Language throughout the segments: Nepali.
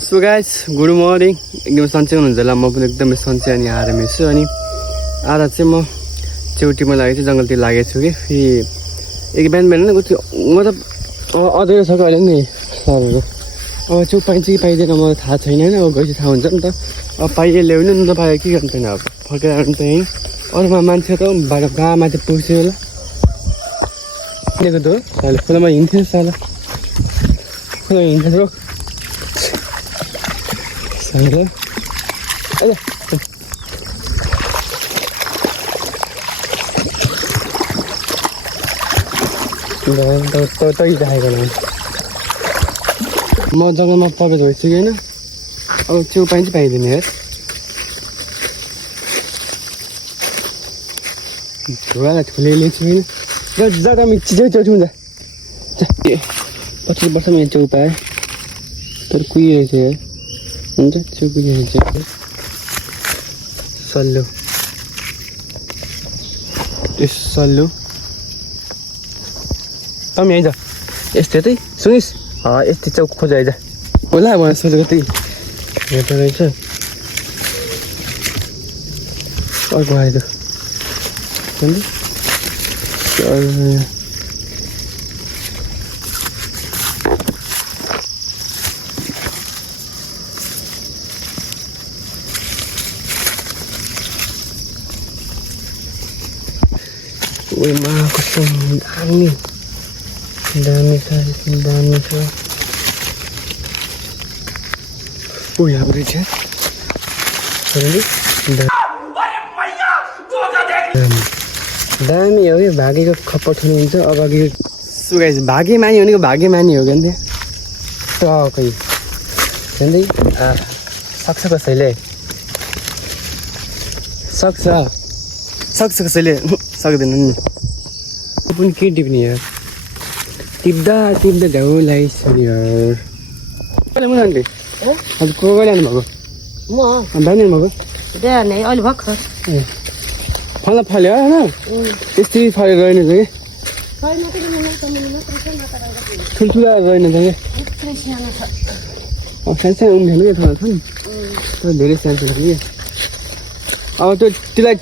सो गाइस गुड मर्निङ एकदम सन्चै हुनुहुन्छ होला म पनि एकदमै सन्चै अनि आरामै छु अनि आज चाहिँ म चौटीमा लागेको छु जङ्गलतिर लागेको छु कि फेरि एक बिहान बिहान मतलब अँध्यारो छ अहिले नि सरहरू अब चौ पाइन्छ कि पाइँदैन मलाई थाहा छैन होइन अब गएपछि थाहा हुन्छ नि त अब पाइए ल्याउनु नि नपायो के गर्नु छैन अब फर्केर आउनु त यहीँ अरूमा मान्छे त गाउँमा चाहिँ पुग्छ होला दिएको त हो अहिले खोलामा हिँड्थ्यो साला खोलामा हिँड्छ रोक साला देखाएको म जङ्गलमा प्रवेश भइसक्यो होइन अब चेउ पाइन्छ पाइँदैन हेर झोला ठुलै छु होइन जग्गा मिची चौटी हुन्छ 25 वर्षमा यहाँ चेउ पाएँ तर कुहिरहेछ हेर हुन्छ चेउ कुहिरहेछ सल्लो सल्लो तँ आइज यस्तै त्यही सुनिस् यस्तै चौक खोज आइज होला मलाई सोचेको त्यही हेर्दो रहेछ अर्को आइज Wih mah kosong angin dami छ Wih हाम्रो छ दामी हो कि भागेको खप्पट हुन्छ अगाडि सुगाइस भागे मानी भनेको भागे मानी हो क्या टकै झन्डै सक्छ कसैले सक्छ कसैले सक्दैन नि पनि के टिप्ने यार टिप्दा झ्याउ लागिसक्यो यार आन्टी हजुर को ल्याउनु भएको म दामी भएको बिहान अलि भर्खर फल्न फाल्यो होइन यस्तै फलेर रहेन कि ठुल्ठुला रहेन कि सानो उम्रेन क्या थोडा छ नि तर धेरै सानो छ कि अब त्यसलाई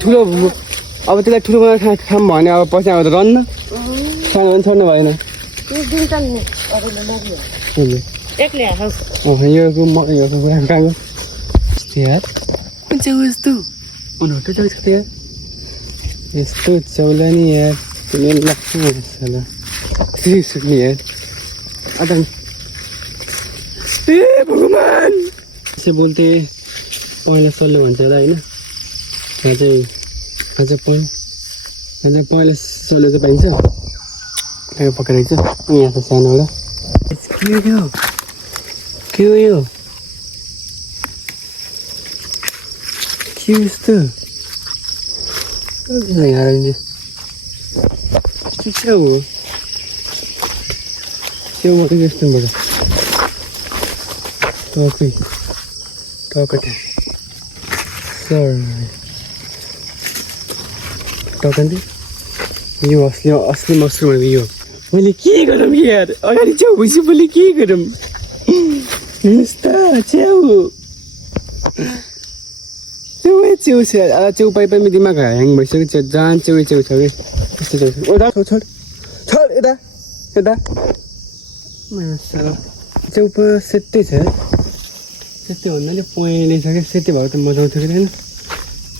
ठुलो बनाएर खाम भने अब पछि अब त रन्न सानो पनि छोड्नु भएन यो कुरा गएको यार चेउ यस्तो अनौठो चेउ छ यार यस्तो चौला नि यार तुम्हें लाग्छ साला सुक्ने यार अदम ए भगवान यसो बोल्थे पहिला सल्लो भन्छ होला होइन पहिला सल्लो चाहिँ पाइन्छ त्यहाँ पक्रेको छ यहाँ त सानो एउटा के हो यो के यस्तो यहाँ छेउ हो छेउबाट यस्तो हुन्छ टकै टकन्ती यो असली मसरुम यो मैले के गरौँ यार अगाडि छेउ भइसक्यो मैले के गरौँ छेउ छ चेउ पाइ पनि दिमाग ह्याङ भइसक्यो जहाँ छेउ छ कि यस्तो छेउ छोड यता चेउ पो सेतै छ सेतै भन्नाले पहेँले छ क्या सेतै भएको त मजा आउँथ्यो कि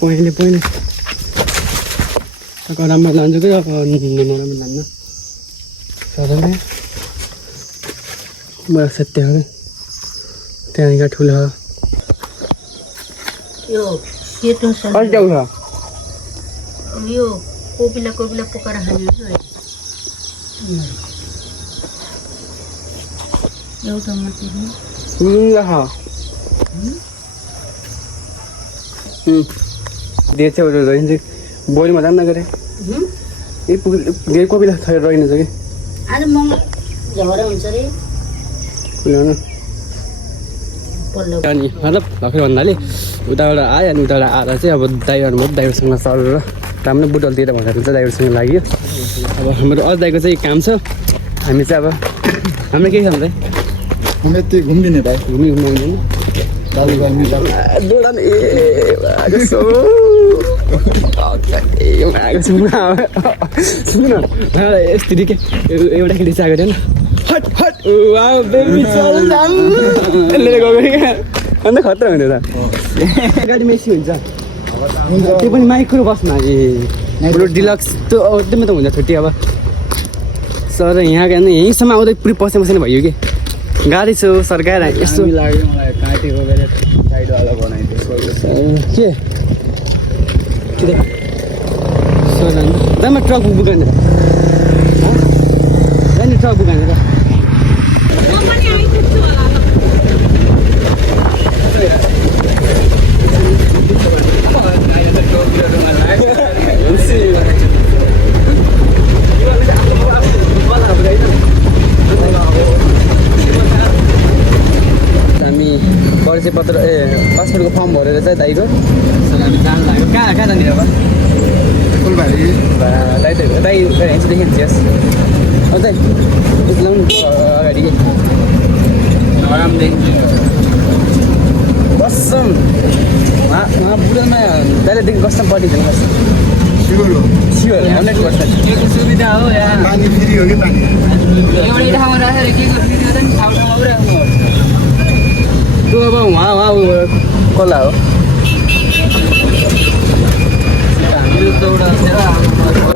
होइन पहेँले राम्रो लान्छु कि अब नराम्रो लान्न सधैँ मलाई सेतै हो कि त्यहाँनिर ठुलो कति च्याउ छ यो कोपिला पकाएर खाने एउटा मात्रै दिएछ रहन्छ बोलीमा जान्न गरे धेरै कोपिला रहेनछ कि आज मङ्गल झगडा हुन्छ रे अनि मतलब भर्खर भन्नाले उताबाट आयो अनि उताबाट आएर चाहिँ अब ड्राइभरसँग सरेर राम्रो बुटलतिर भनेर चाहिँ ड्राइभरसँग लाग्यो अब हाम्रो अजदाईको चाहिँ काम छ हामी चाहिँ अब हाम्रो के छ भन्दा हम यति घुम्दिने भाइ घुम्नु आउँदैन दाजुभाइ मिल्छ दोडा ए आएको छ सुन यस्तो के एउटा केटी चाहिँ आएको थिएन हट हट वाउ बेबी चल जाम लिएर गएको कि अन्त खतरा हुँदैन गाडी मेसी हुन्छ त्यो पनि माइक्रो बसमा ए बरु डिलक्स त्यो एकदमै त हुन्छ छुट्टी अब सर यहाँ यहीँसम्म आउँदै पुरै पसेन पसेन भयो कि गाडी छ सरकार यस्तो लाग्यो मलाई काटेको बेला साइडवाला बनाइदियो के सर दामा ट्रक बुकाने जाने ट्रक बुकाने र हामी परिचय पत्र पासपोर्टको फर्म भरेर चाहिँ दाइको हामी जानु लाग्यो कहाँ जाने अब फुलबारी दाइ देखिन्छ यस दाइ लाउनु अगाडि के नराम्रो कसम बुढामा दाइलेदेखि कसम पठाइदिनु बस सिवर हो स्योर 100% सुविधा हो यहाँ पानी फ्री हो कि पानी एउटै ठाउँमा राखेर के को फ्री हो त नि ठाउँमा राख्नु त्यो अब उहाँ कसलाई हो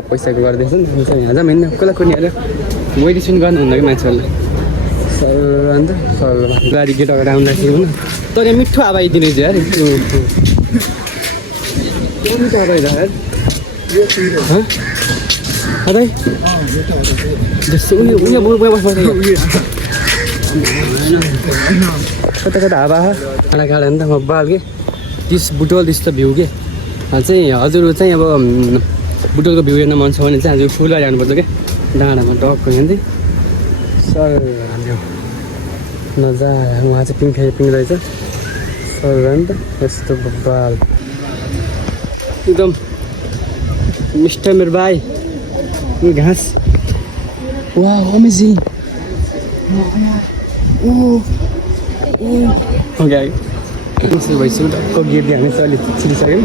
पैसाको गर्दैछ नि यहाँ जाऊँ होइन कसलाई कुर्ने अरे वेटिङ पनि गर्नुहुन्न कि मान्छेहरूले सर अन्त सर गाडी गेट अगाडि आउँदाखेरि हुन तर मिठो आवाज दिने चाहिँ यार मिठो आवाज यार अरे जस्तो उयो कता कता हावा खाना खाँदा नि त म बाल के दिस बुटोल दिस त भ्यू के चाहिँ हजुर चाहिँ अब बुटोलको भ्यू हेर्न मन छ भने चाहिँ हजुर फुलबारी आउनुपर्छ क्या डाँडामा टक्क हेर्दै सर हाम्रो नजारा उहाँ चाहिँ पिङ रहेछ सर नि त यस्तो बाल एकदम मिस्टर मेरो भाइ घाँस वा अमेजिङ ओके भइसक्यो टक्क गेट हामी चाहिँ अलिक छिरिसक्यौँ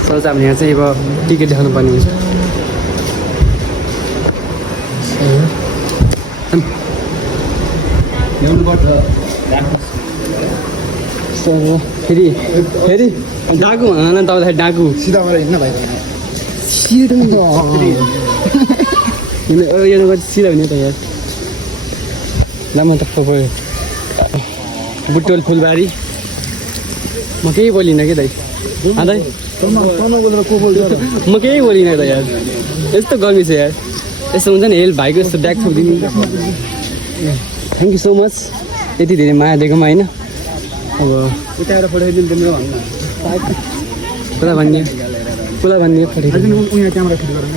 सर चाहिँ हामीले यहाँ चाहिँ अब टिकट देखाउनु पर्ने हुन्छ सर फेरि डाकु भन न तपाईँलाई डाकु सिधा भएर हिँड्न भाइ सिधा सिधा हुने त यार लामो त पऱ्यो बुटोल फुलबारी म केही बोलिनँ कि दाइ दाइ म केही बोलिनँ त यार यस्तो गर्मी छ यार यस्तो हुन्छ नि हेल्प भाइको यस्तो ब्याग छोडिदिनु थ्याङ्क यू सो मच यति धेरै माया दिएकोमा होइन अब उठाएर पठाइदिनु तिम्रो भन्न कसलाई भन्ने पठाइदिनु उयो क्यामेरा फिट गरेर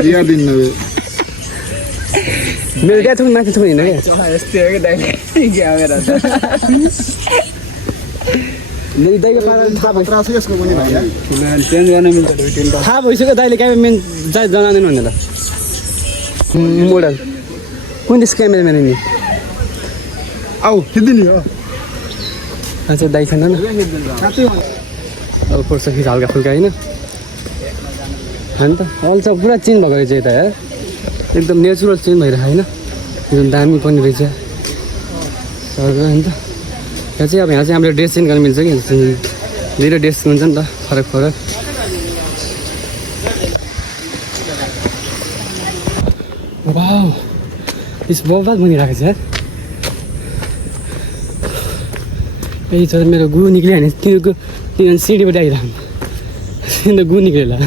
बिगार्दिनु मेरो त्यहाँ थोरै माथि थोरै होइन क्या यस्तै हो कि दाइ क्यामेरा मेरो दाइको पाराले थाहा भयो त्रास यसको पनि भाइ चेन्ज गर्न मिल्छ थाहा भइसक्यो दाइले क्यामेराम्यान चाहिँ जनाउँदैन भने त मोडल कुन त्यस क्यामेराम्यान नि आऊ खिच्दिने हो अच्छा दाइ छैन न अब पर्छ खिच हल्का फुल्का होइन अन्त अल्छ पुरा चेन्ज भएको रहेछ यता यार एकदम नेचुरल चेन्ज भइरहेको होइन एकदम दामी पनि रहेछ अन्त यहाँ चाहिँ अब यहाँ चाहिँ हाम्रो ड्रेस चेन्ज गर्न मिल्छ कि धेरै ड्रेस हुन्छ नि त फरक वाउ यस बबाल बनिरहेको छ यार यही छ मेरो गु निक्लियो भने तिनीहरू सिँढीबाट आइरहनु अन्त गु निक्लियो होला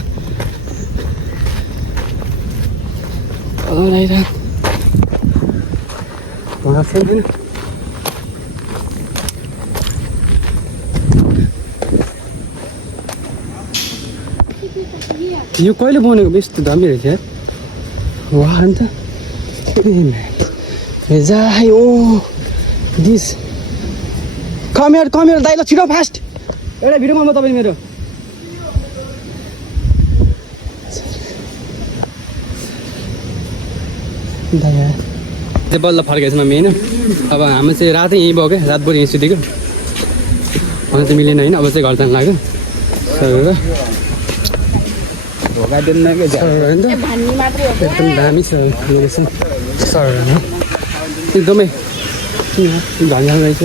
आइरह छैन यो कहिले बनेको यस्तो दामी रहेछ यार वा अन्त जाई ओ दिस कमेर दाइ ल छिटो फास्ट एउटा भिडियो बनाउनु तपाईँले मेरो चाहिँ बल्ल फर्केको छ मम्मी होइन अब हाम्रो चाहिँ रातै यहीँ भयो क्या रातभरि यहीँ सुतेको अन्त चाहिँ मिलेन होइन अब चाहिँ घर जानु लाग्यो सर धोका दिन्न के एकदम दामी छ लोकेसन सर एकदमै धन्यवाद रहेछ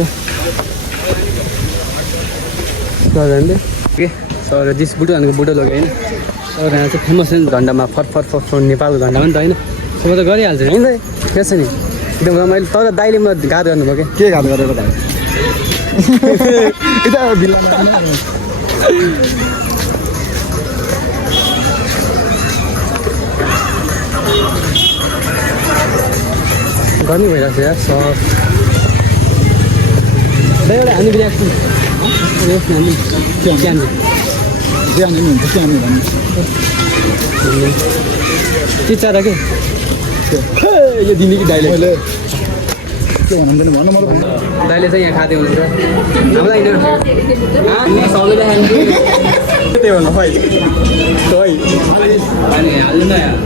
सरहरूले के सर दिस बुटोहरूको बुटो लग्यो होइन सर यहाँ चाहिँ फेमस होइन झन्डामा फट नेपालको झन्डा हो नि त होइन सब त गरिहाल्छ होइन के छ नि एकदम रमाइलो तर दाइले म घात गर्नुभयो क्या के घात गरेर भाइ यता बिल्लामा गर्नु भइरहेको छ यार सर दाइ एउटा हामी बिराएको ज्यान हुन्छ ज्यान भन्नु चिच्चा र के यो दिने कि दाइले मैले के भन्नु भन्न मलाई दाइले चाहिँ यहाँ खाँदै हुनुहुन्छ हामीलाई होइन सबैले खानु त्यही भन्नु खै अनि हाल्नु न यार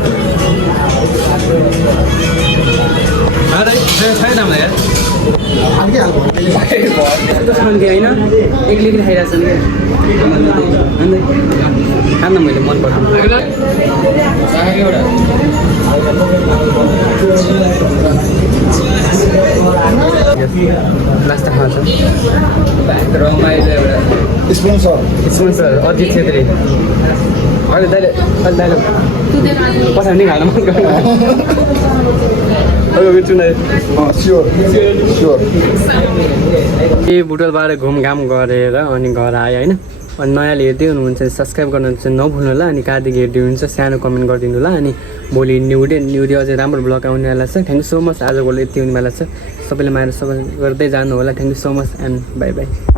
छैन हामीलाई यार यस्तो छन् कि होइन एक्लै खाइरहेको छन् क्या खान मैले मन पर्छ नास्ता खान्छ रमाइलो एउटा स्पोन्सर अजित छेत्री अहिले दाइले पछाडि खान मन गर्नु यही बुटोलबाट घुमघाम गरेर अनि घर आयो होइन अनि नयाँले हेर्दै हुनुहुन्छ सब्सक्राइब गर्न चाहिँ नभुल्नु होला अनि कहाँदेखि हेर्दै हुन्छ सानो कमेन्ट गरिदिनु होला अनि भोलि न्यु डे अझै राम्रो ब्लग आउनेवाला छ थ्याङ्क यू सो मच आजको यति हुनेवाला छ सबैले माया सबै गर्दै जानु होला thank you so much and by by